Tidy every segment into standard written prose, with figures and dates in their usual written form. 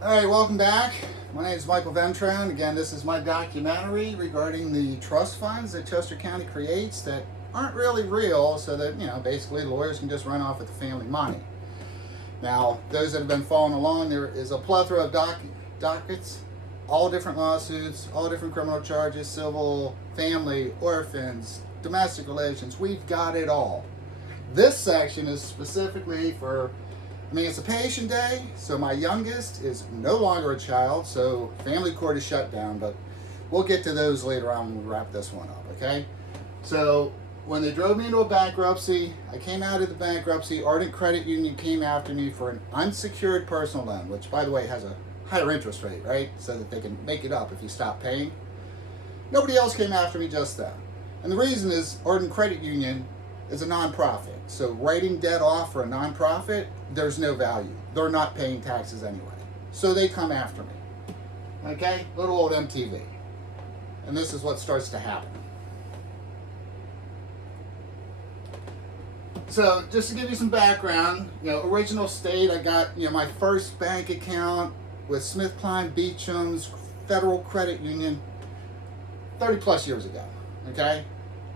All right, welcome back. My name is Michael Ventron. Again, this is my documentary regarding the trust funds that Chester County creates that aren't really real, so that, basically lawyers can just run off with the family money. Now, those that have been following along, there is a plethora of dockets, all different lawsuits, all different criminal charges, civil, family, orphans, domestic relations. We've got it all. This section is specifically for Emancipation Day, so my youngest is no longer a child, so family court is shut down, but we'll get to those later on when we wrap this one up, okay? So when they drove me into a bankruptcy, I came out of the bankruptcy. Ardent Credit Union came after me for an unsecured personal loan, which, by the way, has a higher interest rate, right? So that they can make it up if you stop paying. Nobody else came after me just then. And the reason is Ardent Credit Union is a nonprofit. So writing debt off for a nonprofit, there's no value. They're not paying taxes anyway. So they come after me. Okay? Little old MTV. And this is what starts to happen. So just to give you some background, original state, I got, my first bank account with Smith Klein Beecham's Federal Credit Union 30 plus years ago. Okay?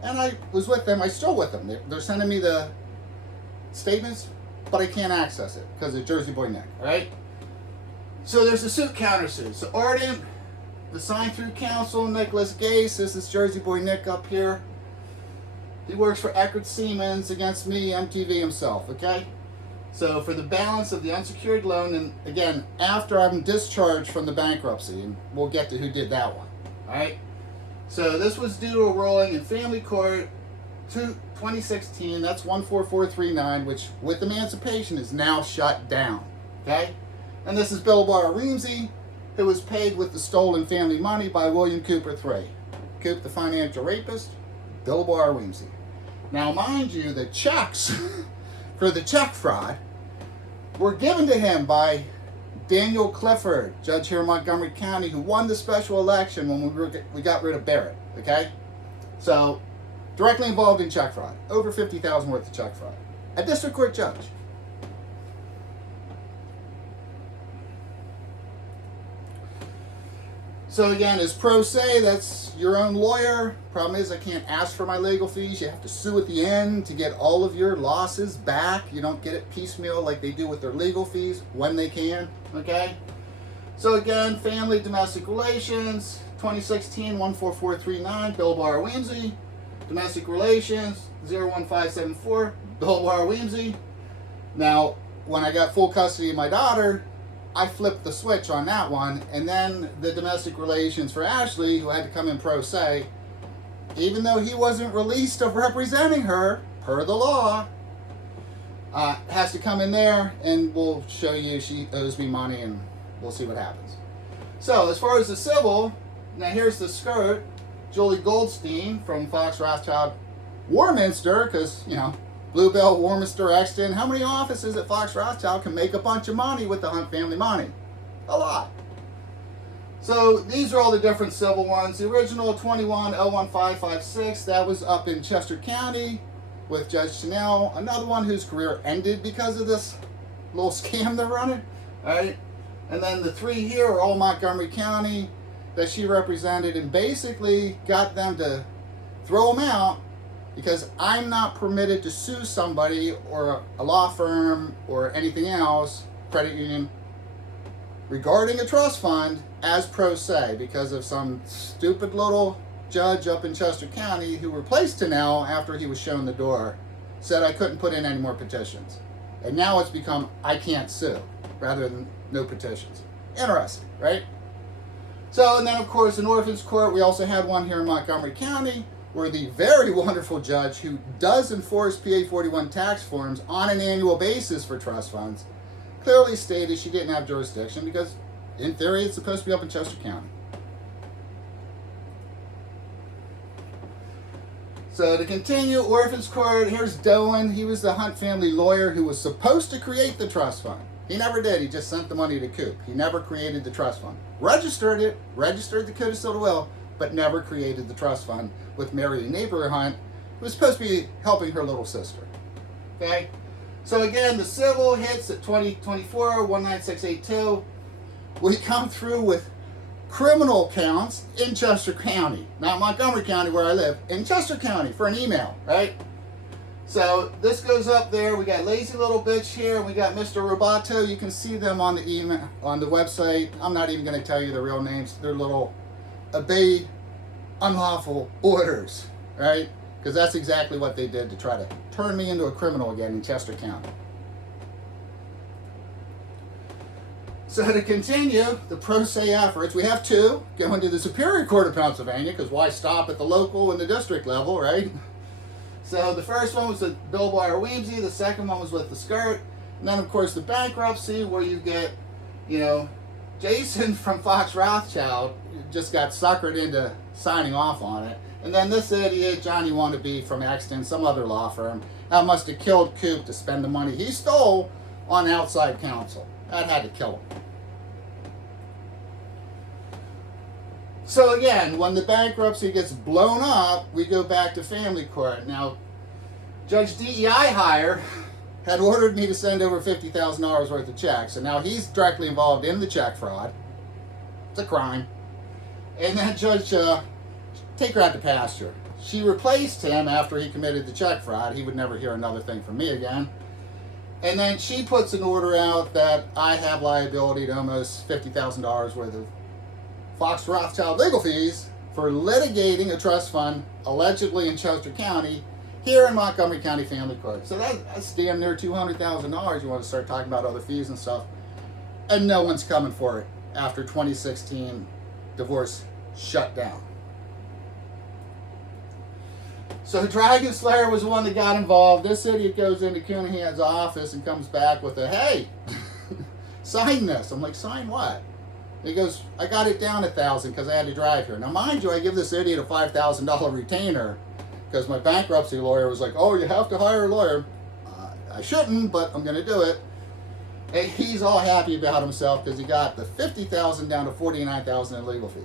And I was with them. I'm still with them. They're sending me the statements, but I can't access it because of Jersey Boy Nick, all right? So there's a suit countersuit. So Ardent, the sign-through counsel, Nicholas Gase, this is Jersey Boy Nick up here. He works for Eckert Siemens against me, MTV himself, okay? So for the balance of the unsecured loan, and again, after I'm discharged from the bankruptcy, and we'll get to who did that one, all right? So this was due to a ruling in family court 2016, that's 14439, which with emancipation is now shut down, okay? And this is Billbar Reamsey, who was paid with the stolen family money by William Cooper III. Coop, the financial rapist, Billbar Reamsey. Now, mind you, the checks for the check fraud were given to him by Daniel Clifford, judge here in Montgomery County, who won the special election when we got rid of Barrett, okay? So, directly involved in check fraud. Over $50,000 worth of check fraud. A district court judge. So again, as pro se, that's your own lawyer. Problem is, I can't ask for my legal fees. You have to sue at the end to get all of your losses back. You don't get it piecemeal like they do with their legal fees when they can, okay? So again, family domestic relations, 2016 14439, Billbar Weemsey. Domestic relations, 01574, Billbar Weemsey. Now, when I got full custody of my daughter, I flipped the switch on that one, and then the domestic relations for Ashley, who had to come in pro se, even though he wasn't released of representing her, per the law, has to come in there, and we'll show you she owes me money, and we'll see what happens. So, as far as the civil, now here's the skirt, Julie Goldstein from Fox Rothschild Warminster, because, Bluebell, Warminster, Exton. How many offices at Fox Rothschild can make a bunch of money with the Hunt family money? A lot. So these are all the different civil ones. The original 21-01556, that was up in Chester County with Judge Chanel. Another one whose career ended because of this little scam they're running. All right. And then the three here are all Montgomery County that she represented, and basically got them to throw them out because I'm not permitted to sue somebody or a law firm or anything else, credit union, regarding a trust fund as pro se because of some stupid little judge up in Chester County who replaced Tanel after he was shown the door, said I couldn't put in any more petitions. And now it's become I can't sue rather than no petitions. Interesting, right? So, and then of course in Orphans Court, we also had one here in Montgomery County where the very wonderful judge who does enforce PA 41 tax forms on an annual basis for trust funds clearly stated she didn't have jurisdiction because in theory it's supposed to be up in Chester County. So to continue, Orphans Court, here's Doan. He was the Hunt family lawyer who was supposed to create the trust fund. He never did. He just sent the money to Coop. He never created the trust fund. Registered it, registered the codicil to will, but never created the trust fund with Mary Neighbor Hunt, who was supposed to be helping her little sister. Okay? So again, the civil hits at 2024, 19682. we come through with criminal counts in Chester County, not Montgomery County where I live, in Chester County for an email, right? So this goes up there. We got Lazy Little Bitch here, and we got Mr. Roboto. You can see them on the email, on the website. I'm not even going to tell you their real names. They're little obey unlawful orders, right? Because that's exactly what they did to try to turn me into a criminal again in Chester County. So to continue the pro se efforts, we have two going to the Superior Court of Pennsylvania, because why stop at the local and the district level, right? So the first one was with Bill Boyer Weemsey, the second one was with the skirt, and then of course the bankruptcy where you get, you know, Jason from Fox Rothschild just got suckered into signing off on it. And then this idiot, Johnny Wannabe from Exton, some other law firm, that must have killed Coop to spend the money he stole on outside counsel. That had to kill him. So again, when the bankruptcy gets blown up, we go back to family court. Now, Judge DEI Hire had ordered me to send over $50,000 worth of checks, and now he's directly involved in the check fraud. It's a crime. And then Judge, take her out to pasture. She replaced him after he committed the check fraud. He would never hear another thing from me again. And then she puts an order out that I have liability to almost $50,000 worth of Fox Rothschild legal fees for litigating a trust fund allegedly in Chester County here in Montgomery County Family Court. So that's damn near $200,000. You want to start talking about other fees and stuff. And no one's coming for it after 2016 divorce shut down. So Dragon Slayer was the one that got involved. This idiot goes into Cunahan's office and comes back with a, hey, sign this. I'm like, sign what? He goes, I got it down 1,000 because I had to drive here. Now, mind you, I give this idiot a $5,000 retainer because my bankruptcy lawyer was like, oh, you have to hire a lawyer. I shouldn't, but I'm going to do it. And he's all happy about himself because he got the $50,000 down to $49,000 in legal fees.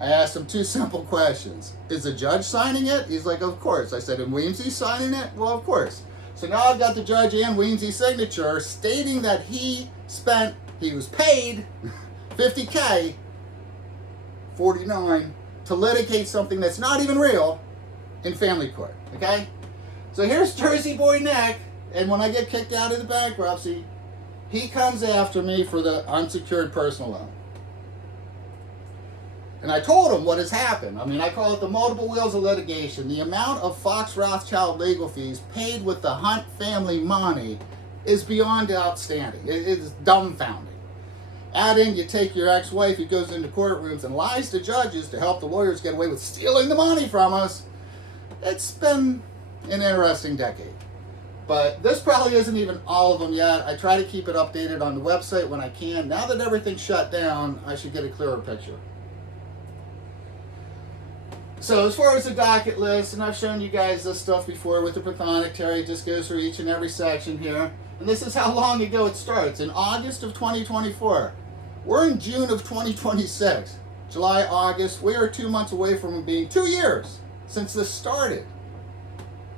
I asked him two simple questions. Is the judge signing it? He's like, of course. I said, and Weemsey signing it? Well, of course. So now I've got the judge and Weemsey's signature stating that he was paid $50K, 49, to litigate something that's not even real in family court, okay? So here's Jersey Boy Nick, and when I get kicked out of the bankruptcy, he comes after me for the unsecured personal loan. And I told him what has happened. I mean, I call it the multiple wheels of litigation. The amount of Fox Rothschild legal fees paid with the Hunt family money is beyond outstanding. It is dumbfounding. Add in, you take your ex-wife who goes into courtrooms and lies to judges to help the lawyers get away with stealing the money from us. It's been an interesting decade. But this probably isn't even all of them yet. I try to keep it updated on the website when I can. Now that everything's shut down, I should get a clearer picture. So as far as the docket list, and I've shown you guys this stuff before with the Pathonic, Terry just goes through each and every section here. And this is how long ago it starts. In August of 2024. We're in June of 2026. July, August, we are 2 months away from it being 2 years since this started.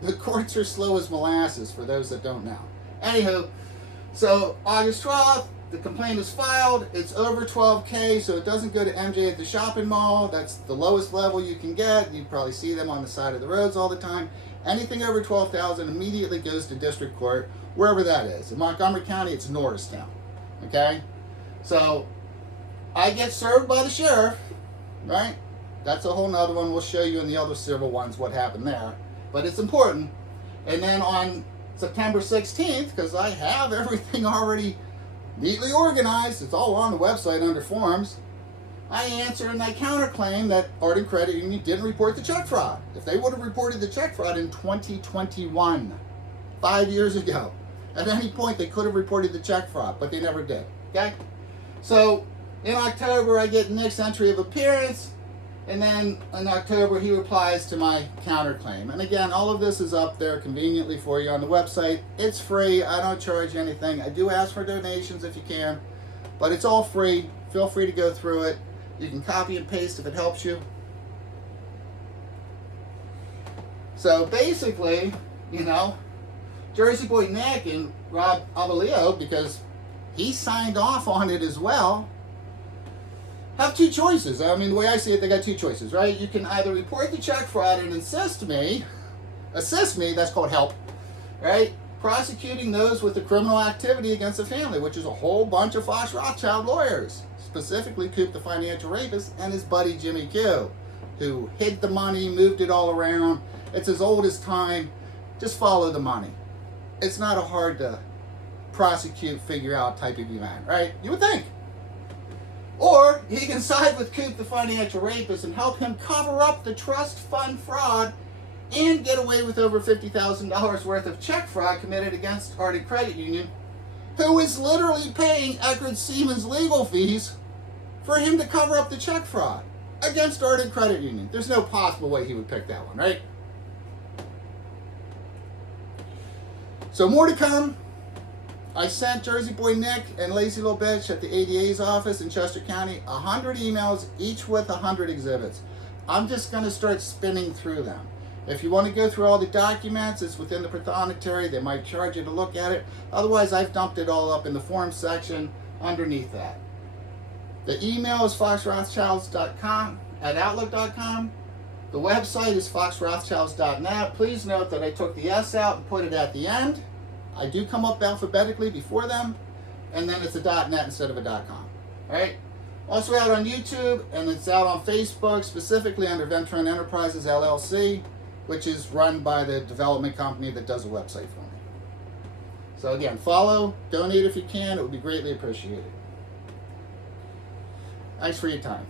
The courts are slow as molasses for those that don't know. Anywho, so August 12th, the complaint is filed. It's over $12K, so it doesn't go to MJ at the shopping mall. That's the lowest level you can get. You probably see them on the side of the roads all the time. Anything over $12,000 immediately goes to district court, wherever that is. In Montgomery County, it's Norristown. Okay? So I get served by the sheriff, right? That's a whole nother one. We'll show you in the other civil ones what happened there. But it's important. And then on September 16th, because I have everything already neatly organized, it's all on the website under forms, I answer and I counterclaim that Ardent Credit Union didn't report the check fraud. If they would have reported the check fraud in 2021, 5 years ago, at any point they could have reported the check fraud, but they never did. Okay? So in October I get Nick's entry of appearance, and then in October he replies to my counterclaim. And again, all of this is up there conveniently for you on the website. It's free. I don't charge anything. I do ask for donations if you can, but it's all free. Feel free to go through it. You can copy and paste if it helps you. So basically, you know, Jersey Boy Nick and Rob Avalio, because he signed off on it as well, have two choices. I mean, the way I see it, they got two choices, right? You can either report the check fraud and assist me, that's called help, right? Prosecuting those with the criminal activity against the family, which is a whole bunch of Fox Rothschild lawyers, specifically Coop the financial rapist and his buddy Jimmy Q, who hid the money, moved it all around. It's as old as time. Just follow the money. It's not a hard to prosecute, figure out type of event, right? You would think. Or he can side with Coop the financial rapist and help him cover up the trust fund fraud and get away with over $50,000 worth of check fraud committed against Ardent Credit Union, who is literally paying Eckerd Siemens legal fees for him to cover up the check fraud against Ardent Credit Union. There's no possible way he would pick that one, right? So more to come. I sent Jersey Boy Nick and Lazy Little Bitch at the ADA's office in Chester County 100 emails, each with 100 exhibits. I'm just going to start spinning through them. If you want to go through all the documents, it's within the prothonotary. They might charge you to look at it. Otherwise, I've dumped it all up in the form section underneath that. The email is foxrothschilds.com at outlook.com. The website is foxrothschilds.net. Please note that I took the S out and put it at the end. I do come up alphabetically before them, and then it's a .net instead of a .com. All right? Also out on YouTube, and it's out on Facebook, specifically under Ventron Enterprises, LLC, which is run by the development company that does a website for me. So again, follow, donate if you can. It would be greatly appreciated. Thanks for your time.